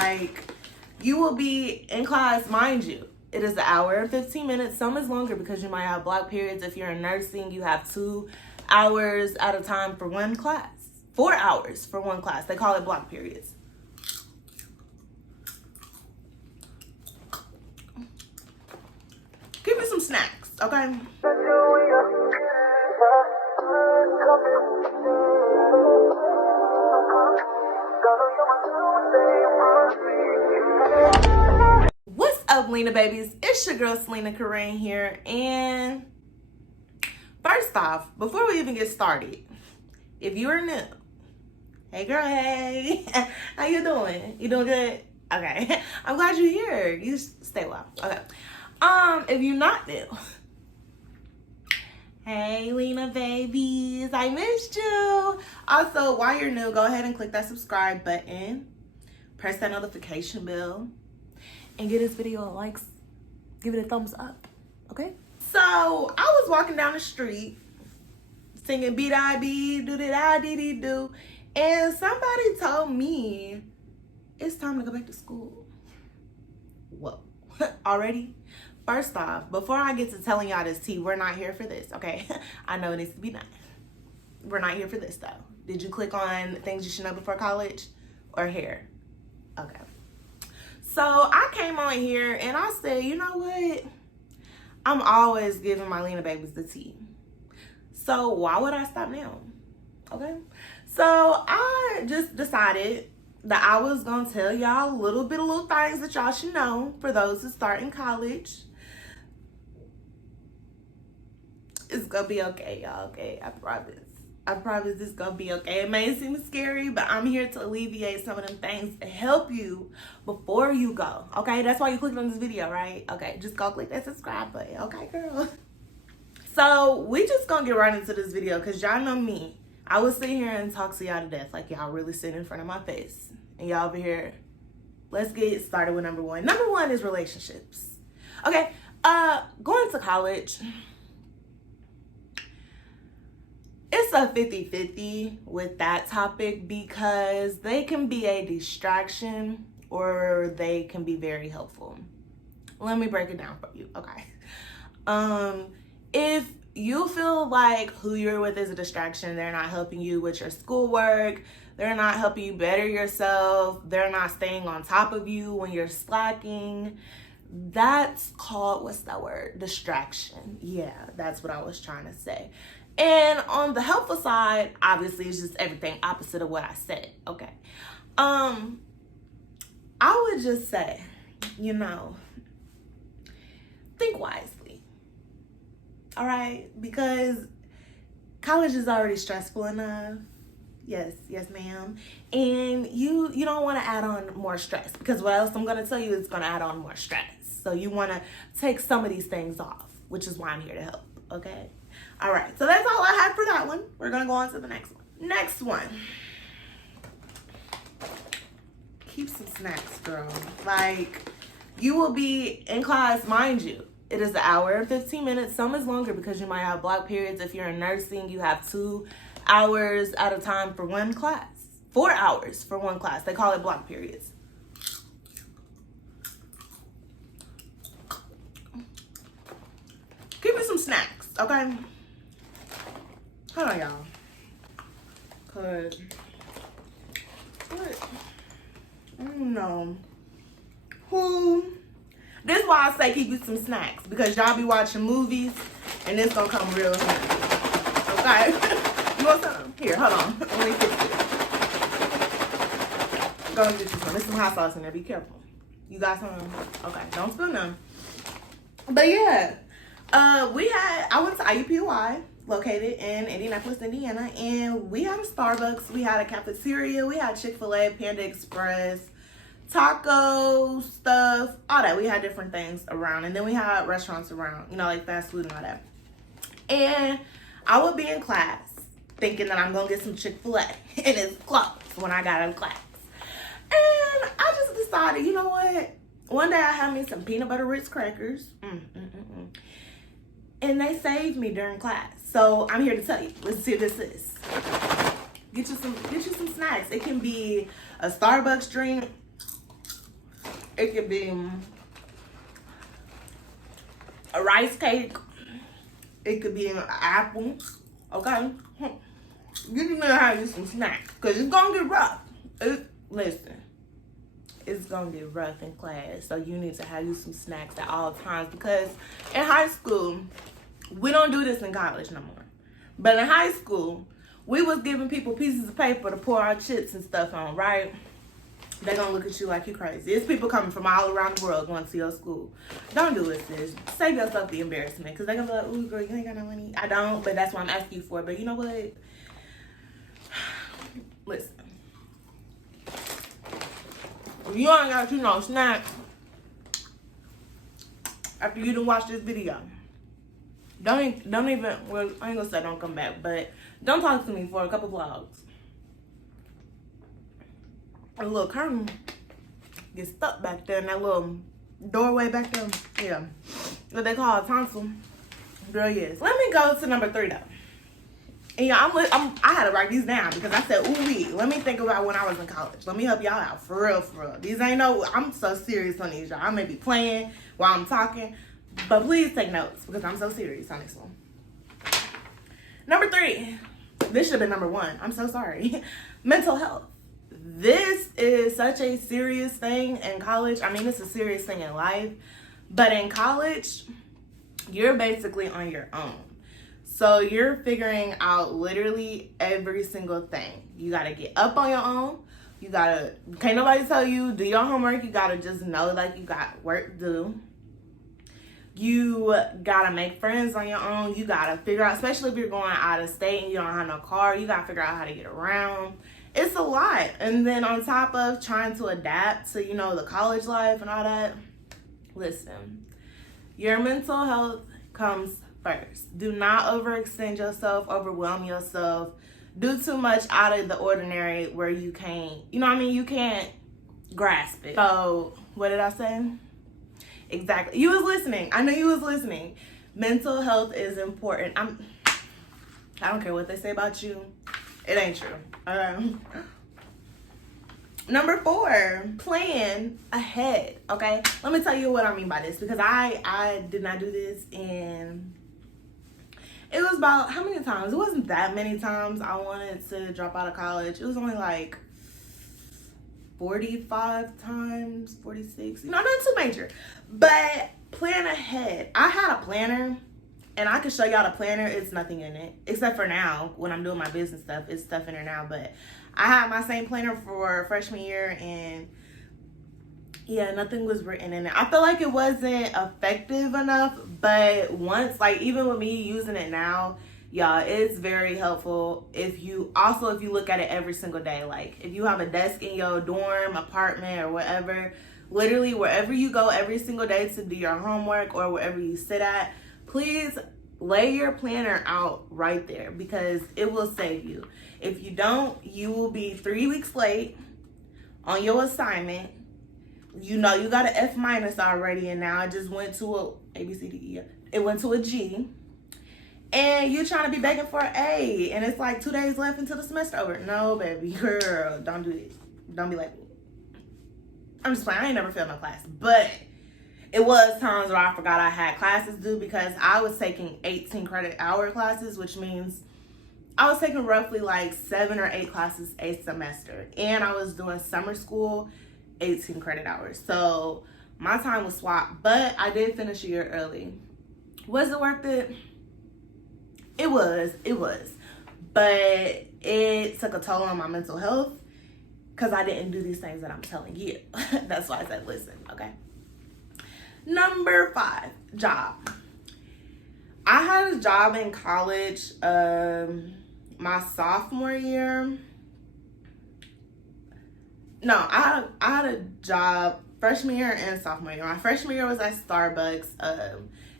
Like, you will be in class, mind you. It is an hour and 15 minutes. Some is longer because you might have block periods. If you're in nursing, you have 2 hours at a time for one class. 4 hours for one class. They call it block periods. Give me some snacks, okay? What's up, Lena Babiieess? It's your girl, Selena Coren here. And first off, before we even get started, if you are new, hey girl, hey, how you doing? You doing good? Okay, I'm glad you're here. You stay well. Okay. If you're not new, hey Lena Babiieess, I missed you. Also, while you're new, go ahead and click that subscribe button, press that notification bell, and give this video a like, give it a thumbs up, okay? So I was walking down the street singing B-I-B, do-di-da-dee-dee-do, and somebody told me it's time to go back to school. Whoa, already? First off, before I get to telling y'all this tea, we're not here for this, okay? I know it needs to be done. We're not here for this though. Did you click on things you should know before college or here? Okay. So I came on here and I said, you know what? I'm always giving my Lena Babiieess the tea. So why would I stop now? Okay. So I just decided that I was going to tell y'all a little things that y'all should know for those who start in college. It's going to be okay, y'all, okay? I promise. I promise it's gonna be okay. It may seem scary, but I'm here to alleviate some of them things to help you before you go, okay? That's why you clicked on this video, right? Okay, just go click that subscribe button, okay, girl? So we just gonna get right into this video because y'all know me. I will sit here and talk to y'all to death like y'all really sitting in front of my face. And y'all over here, let's get started with number one. Number one is relationships. Okay, going to college, it's a 50-50 with that topic because they can be a distraction or they can be very helpful. Let me break it down for you, okay? If you feel like who you're with is a distraction, they're not helping you with your schoolwork, they're not helping you better yourself, they're not staying on top of you when you're slacking, that's called, what's that word? Distraction. Yeah, that's what I was trying to say. And on the helpful side, obviously, it's just everything opposite of what I said, okay? I would just say, you know, think wisely, all right? Because college is already stressful enough. Yes, ma'am. And you don't want to add on more stress because what else I'm going to tell you is going to add on more stress. So you want to take some of these things off, which is why I'm here to help, okay? All right, so that's all I had for that one. We're gonna go on to the next one. Next one. Keep some snacks, girl. Like, you will be in class, mind you. It is an hour and 15 minutes. Some is longer because you might have block periods. If you're in nursing, you have 2 hours at a time for one class. 4 hours for one class. They call it block periods. Give me some snacks, okay? Hold on, y'all. Cause what? I don't know. This is why I say keep you some snacks because y'all be watching movies and it's gonna come real handy. Okay? You want some? Here, hold on. Let me fix it. Go and get you some. There's some hot sauce in there. Be careful. You got some? Okay. Don't spill none. But yeah, I went to IUPUI. Located in Indianapolis, Indiana, and we had a Starbucks, we had a cafeteria, we had Chick-fil-A, Panda Express, taco stuff, all that. We had different things around, and then we had restaurants around, you know, like fast food and all that. And I would be in class thinking that I'm gonna get some Chick-fil-A, and it's closed when I got out of class. And I just decided, you know what? One day I had me some peanut butter Ritz crackers. And they saved me during class. So I'm here to tell you. Let's see what this is. Get you some snacks. It can be a Starbucks drink. It could be a rice cake. It could be an apple. Okay? You need to have you some snacks. Because it's going to get rough. Listen. It's going to get rough in class. So you need to have you some snacks at all times. Because in high school, we don't do this in college no more. But in high school, we was giving people pieces of paper to pour our chips and stuff on, right? They're going to look at you like you crazy. It's people coming from all around the world going to your school. Don't do it, sis. Save yourself the embarrassment. Because they're going to be like, ooh, girl, you ain't got no money. I don't, but that's what I'm asking you for. But you know what? Listen. If you ain't got no snacks after you done watch this video, don't even, well, I ain't going to say don't come back, but don't talk to me for a couple vlogs. A little curtain gets stuck back there in that little doorway back there. Yeah. What they call a tonsil. Girl, yes. Let me go to number 3 though. And yeah, I had to write these down because I said, ooh wee. Let me think about when I was in college. Let me help y'all out. For real, for real. These ain't no, I'm so serious on these, y'all. I may be playing while I'm talking, but please take notes because I'm so serious on this one. Number 3. This should have been number 1. I'm so sorry. Mental health. This is such a serious thing in college. I mean, it's a serious thing in life. But in college, you're basically on your own. So you're figuring out literally every single thing. You got to get up on your own. You got to, can't nobody tell you, do your homework. You got to just know like you got work to do. You got to make friends on your own. You got to figure out, especially if you're going out of state and you don't have no car, you got to figure out how to get around. It's a lot. And then on top of trying to adapt to, you know, the college life and all that, listen, your mental health comes first. Do not overextend yourself, overwhelm yourself, do too much out of the ordinary where you can't, you know what I mean? You can't grasp it. So, what did I say? Exactly. You was listening. I know you was listening. Mental health is important. I don't care what they say about you. It ain't true. Number 4, plan ahead. Okay, let me tell you what I mean by this because I did not do this, and it was about how many times? It wasn't that many times I wanted to drop out of college. It was only like 45 times, 46. You know, nothing too major, but plan ahead. I had a planner. And I can show y'all the planner. It's nothing in it. Except for now, when I'm doing my business stuff, it's stuff in there now. But I had my same planner for freshman year. And yeah, nothing was written in it. I feel like it wasn't effective enough. But once, like even with me using it now, y'all, it's very helpful. If you look at it every single day. Like if you have a desk in your dorm, apartment, or whatever. Literally, wherever you go every single day to do your homework or wherever you sit at, please lay your planner out right there because it will save you. If you don't, you will be 3 weeks late on your assignment. You know you got an F- already, and now it just went to a A, B, C, D, E. It went to a G. And you're trying to be begging for an A, and it's like 2 days left until the semester over. No, baby, girl, don't do this. Don't be like, I'm just playing. I ain't never failed no class, but it was times where I forgot I had classes due because I was taking 18 credit hour classes, which means I was taking roughly like 7 or 8 classes a semester. And I was doing summer school, 18 credit hours. So my time was swapped, but I did finish a year early. Was it worth it? It was. But it took a toll on my mental health because I didn't do these things that I'm telling you. That's why I said listen, okay? Number 5, job. I had a job in college my sophomore year. No, I had a job freshman year and sophomore year. My freshman year was at Starbucks.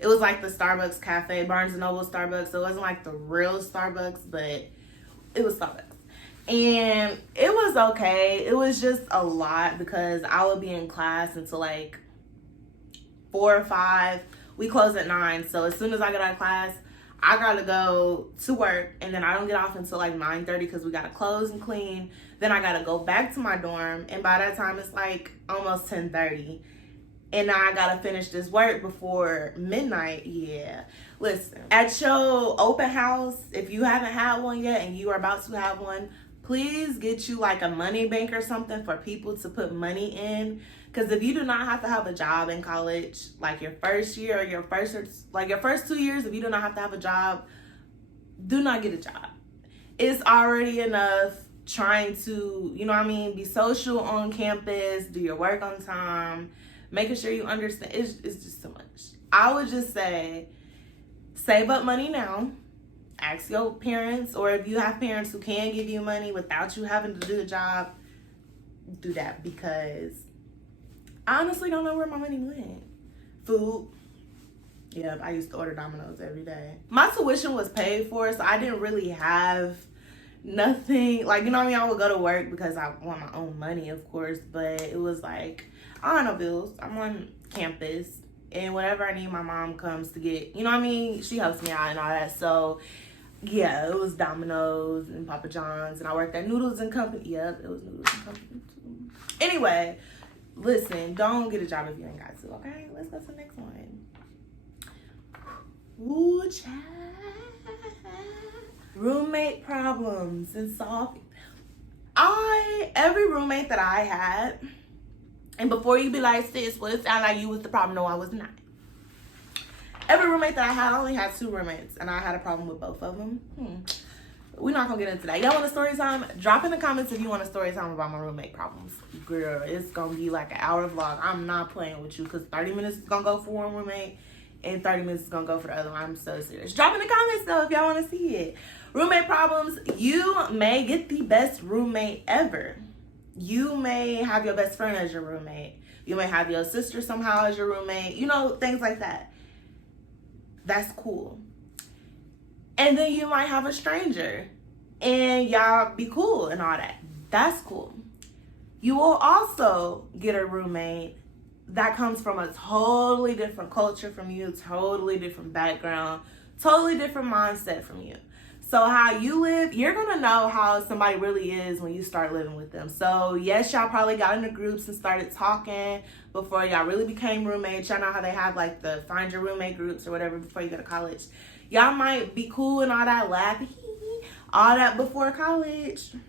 It was like the Starbucks cafe, Barnes & Noble Starbucks. So it wasn't like the real Starbucks, but it was Starbucks. And it was okay. It was just a lot because I would be in class until like 4 or 5. We close at 9. So as soon as I get out of class, I gotta go to work, and then I don't get off until like 9:30 because we gotta close and clean. Then I gotta go back to my dorm, and by that time it's like almost 10:30. And now I gotta finish this work before midnight. Yeah. Listen, at your open house, if you haven't had one yet and you are about to have one, please get you like a money bank or something for people to put money in. Because if you do not have to have a job in college, like your first year or your first 2 years, if you do not have to have a job, do not get a job. It's already enough trying to, be social on campus, do your work on time, making sure you understand. It's just too much. I would just say, save up money now. Ask your parents, or if you have parents who can give you money without you having to do the job, do that, because I honestly don't know where my money went. Food. Yeah, I used to order Domino's every day. My tuition was paid for, so I didn't really have nothing. Like, I would go to work because I want my own money, of course, but it was like, I don't know bills. I'm on campus, and whatever I need, my mom comes to get, she helps me out and all that. So yeah, it was Domino's and Papa John's, and I worked at Noodles and Company. Yep, it was Noodles and Company too. Anyway, listen, don't get a job if you ain't got to, okay? Let's go to the next one. Ooh, child. Roommate problems and solving them. Every roommate that I had, and before you be like, sis, well, it sounded like you was the problem. No, I was not. Every roommate that I had, I only had 2 roommates, and I had a problem with both of them. We're not gonna get into that. Y'all want a story time? Drop in the comments if you want a story time about my roommate problems. Girl, it's gonna be like an hour vlog. I'm not playing with you, because 30 minutes is gonna go for one roommate, and 30 minutes is gonna go for the other one. I'm so serious. Drop in the comments though if y'all wanna see it. Roommate problems. You may get the best roommate ever. You may have your best friend as your roommate. You may have your sister somehow as your roommate. Things like that. That's cool. And then you might have a stranger and y'all be cool and all that. That's cool. You will also get a roommate that comes from a totally different culture from you, totally different background, totally different mindset from you. So how you live, you're gonna know how somebody really is when you start living with them. So yes, y'all probably got into groups and started talking before y'all really became roommates. Y'all know how they have like the find your roommate groups or whatever before you go to college. Y'all might be cool and all that, laughing, all that before college. And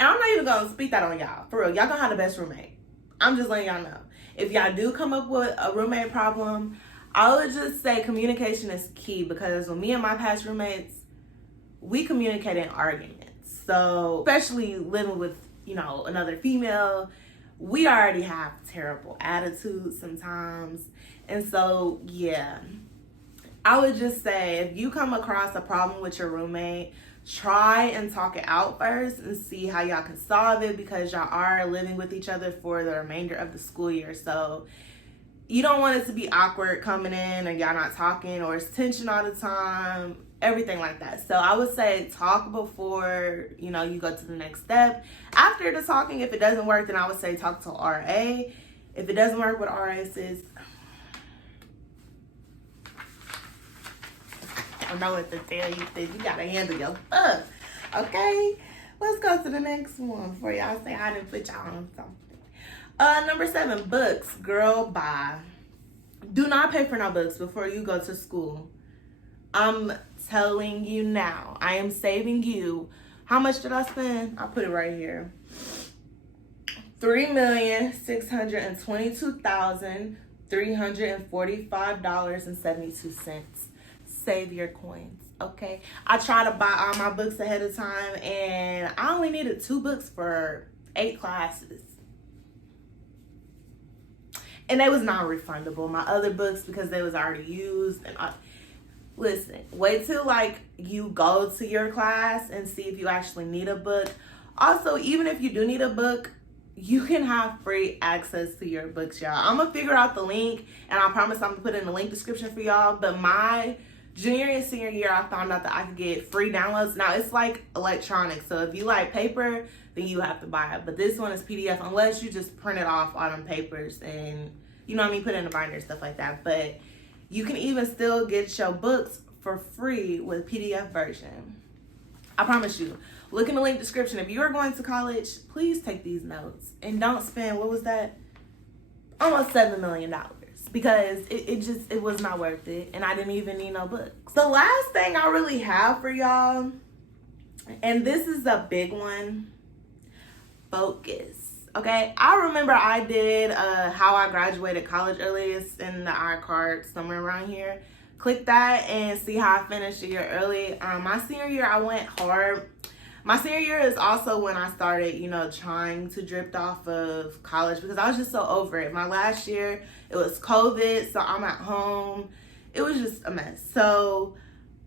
I'm not even gonna speak that on y'all. For real, y'all gonna have the best roommate. I'm just letting y'all know. If y'all do come up with a roommate problem, I would just say communication is key, because when me and my past roommates, we communicate in arguments. So especially living with, another female, we already have terrible attitudes sometimes. And so, yeah, I would just say if you come across a problem with your roommate, try and talk it out first and see how y'all can solve it, because y'all are living with each other for the remainder of the school year. So you don't want it to be awkward coming in and y'all not talking, or it's tension all the time, everything like that. So I would say talk before, you go to the next step. After the talking, if it doesn't work, then I would say talk to RA. If it doesn't work with RA, sis, I don't know what to tell you, sis. You gotta handle your stuff, okay? Let's go to the next one before y'all say I didn't put y'all on something. Number 7, books. Girl, bye. Do not pay for no books before you go to school. I'm telling you now. I am saving you. How much did I spend? I put it right here. $3,622,345.72. Save your coins, okay? I try to buy all my books ahead of time, and I only needed 2 books for 8 classes. And they was non-refundable. My other books, because they was already used. And listen, wait till you go to your class and see if you actually need a book. Also, even if you do need a book, you can have free access to your books, y'all. I'm gonna figure out the link, and I promise I'm gonna put it in the link description for y'all. But my junior and senior year, I found out that I could get free downloads. Now it's like electronic, so if you like paper, then you have to buy it. But this one is PDF, unless you just print it off on them papers and put it in a binder and stuff like that. But you can even still get your books for free with PDF version. I promise you. Look in the link description. If you are going to college, please take these notes and don't spend, what was that? Almost $7 million, because it was not worth it, and I didn't even need no books. The last thing I really have for y'all, and this is a big one, focus. Okay, I remember I did how I graduated college earliest in the iCard somewhere around here. Click that and see how I finished a year early. My senior year, I went hard. My senior year is also when I started, you know, trying to drift off of college because I was just so over it. My last year, it was COVID, so I'm at home. It was just a mess. So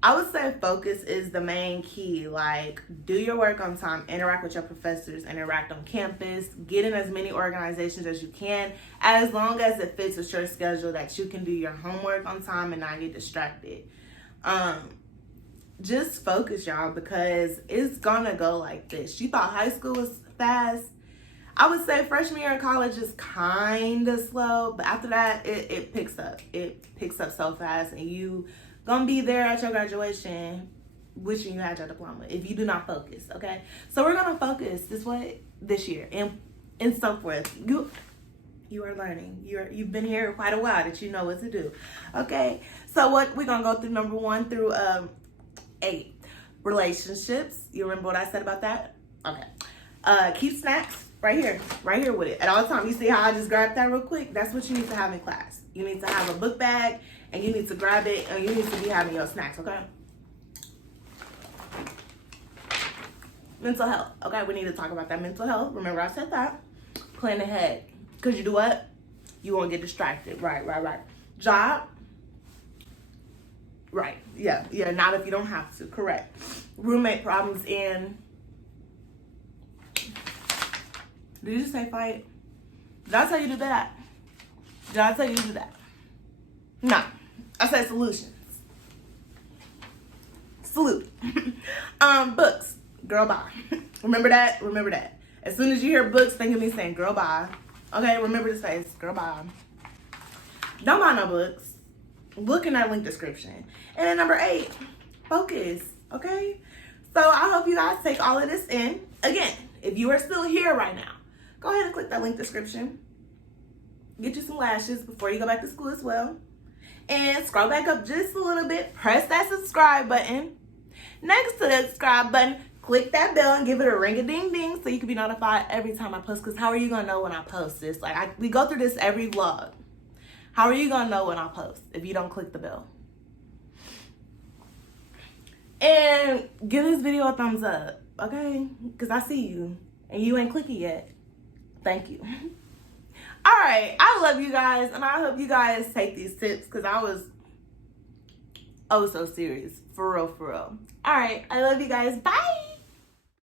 I would say focus is the main key. Like, do your work on time, interact with your professors, interact on campus, get in as many organizations as you can, as long as it fits with your schedule that you can do your homework on time and not get distracted. Just focus, y'all, because it's gonna go like this. You thought high school was fast. I would say freshman year in college is kind of slow, but after that, it picks up. It picks up so fast, and you gonna be there at your graduation wishing you had your diploma if you do not focus, okay? So we're gonna focus this year and so forth. You are learning. You've been here quite a while that you know what to do, okay? So what we're gonna go through number 1 through 8. Relationships. You remember what I said about that? Okay. Keep snacks right here with it at all times. You see how I just grabbed that real quick? That's what you need to have in class. You need to have a book bag, and you need to grab it, and you need to be having your snacks, okay? Mental health, okay? We need to talk about that mental health. Remember I said that. Plan ahead, because you do what? You won't get distracted. Right. Job. Right, yeah, not if you don't have to, correct. Roommate problems in, did you just say fight? Did I tell you to do that? Did I tell you to do that? No, I said solutions. Salute. Books, girl, bye. Remember that? As soon as you hear books, think of me saying, girl, bye. Okay, remember this face, girl, bye. Don't buy no books. Look in that link description. And then number 8, focus, okay? So I hope you guys take all of this in. Again, if you are still here right now, go ahead and click that link description. Get you some lashes before you go back to school as well. And scroll back up just a little bit. Press that subscribe button. Next to the subscribe button, click that bell and give it a ring-a-ding-ding so you can be notified every time I post. Because how are you going to know when I post this? Like, we go through this every vlog. How are you going to know when I post if you don't click the bell? And give this video a thumbs up, okay? Because I see you and you ain't clicking yet. Thank you. All right, I love you guys, and I hope you guys take these tips because I was so serious. For real. All right, I love you guys. Bye.